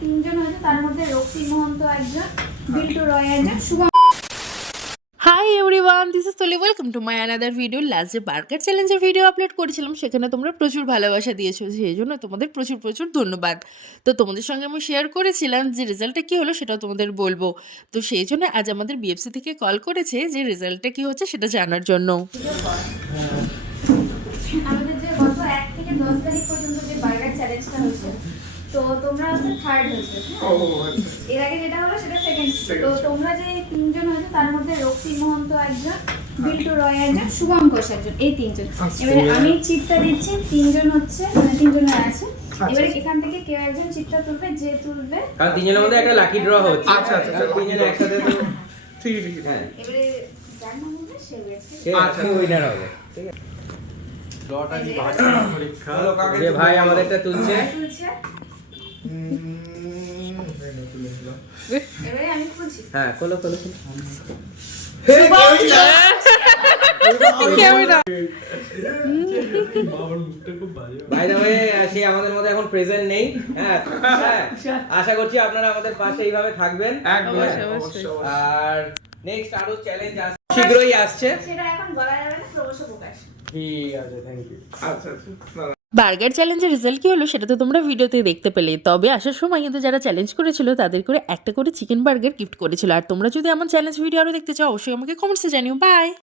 তিনজন হয়েছে তার মধ্যে রক্তি মহন্ত একজন, বিল্টু রয় একজন, Shubham. Hi everyone, this is Toli. Welcome to my another video. Last যে বার্গার চ্যালেঞ্জের ভিডিও আপলোড করেছিলাম সেখানে তোমরা প্রচুর ভালোবাসা দিয়েছো, সেই জন্য তোমাদের প্রচুর প্রচুর ধন্যবাদ। তো তোমাদের সঙ্গে আমি শেয়ার করেছিলাম যে রেজাল্টটা কী হলো সেটাও তোমাদের বলবো। তো সেই জন্য আজ আমাদের বিএফসি থেকে কল করেছে যে রেজাল্টটা কী হচ্ছে সেটা জানার জন্য। আমাদের যে গত 1 থেকে 10 তারিখ পর্যন্ত যে বার্গার চ্যালেঞ্জটা হয়েছে, তো তোমরা হচ্ছে থার্ড হয়েছে। এর আগে যেটা হলো সেটা সেকেন্ড। তো তোমরা যে তিনজন হয়েছে তার মধ্যে রক্তি মহন্ত একজন, বিল্টু রয় একজন, শুভম ঘোষ একজন, এই তিনজন। এবারে আমি চিপটা দিচ্ছি, তিনজন হচ্ছে মানে তিনজনের আছে। এবারে এখান থেকে কেউ একজন চিপটা তুলবে, যে তুলবে কারণ তিনজনের মধ্যে একটা লাকি ড্র হচ্ছে। আচ্ছা। তিনজন একসাথে তো ঠিক আছে। হ্যাঁ, এবারে যার নাম হবে সে হয়েছে। সে উইনার হবে। ঠিক আছে, ডটা কি পরীক্ষা যে ভাই আমাদেরটা তুলছে। তুলছে। এবারে আমি খুলছি। হ্যাঁ, খোলো। ভাই দা ভাই, সে আমাদের মধ্যে এখন প্রেজেন্ট নেই। হ্যাঁ, আশা করছি আপনারা আমাদের পাশে এইভাবে থাকবেন। আর নেক্সট আরো চ্যালেঞ্জ আসছে, শীঘ্রই আসছে। সেটা এখন বলা যাবে না, ক্রমশ প্রকাশ। ঠিক আছে, থ্যাংক ইউ। আচ্ছা। বার্গার চ্যালেঞ্জের রেজাল্ট কী হলো সেটা তো তোমরা ভিডিওতে দেখতে পেলে। তবে আসার সময় কিন্তু যারা চ্যালেঞ্জ করেছিল তাদের করে একটা করে চিকেন বার্গার গিফট করেছিল। আর তোমরা যদি আমার চ্যালেঞ্জ ভিডিও আরও দেখতে চাও অবশ্যই আমাকে কমেন্টসে জানিও। বাই।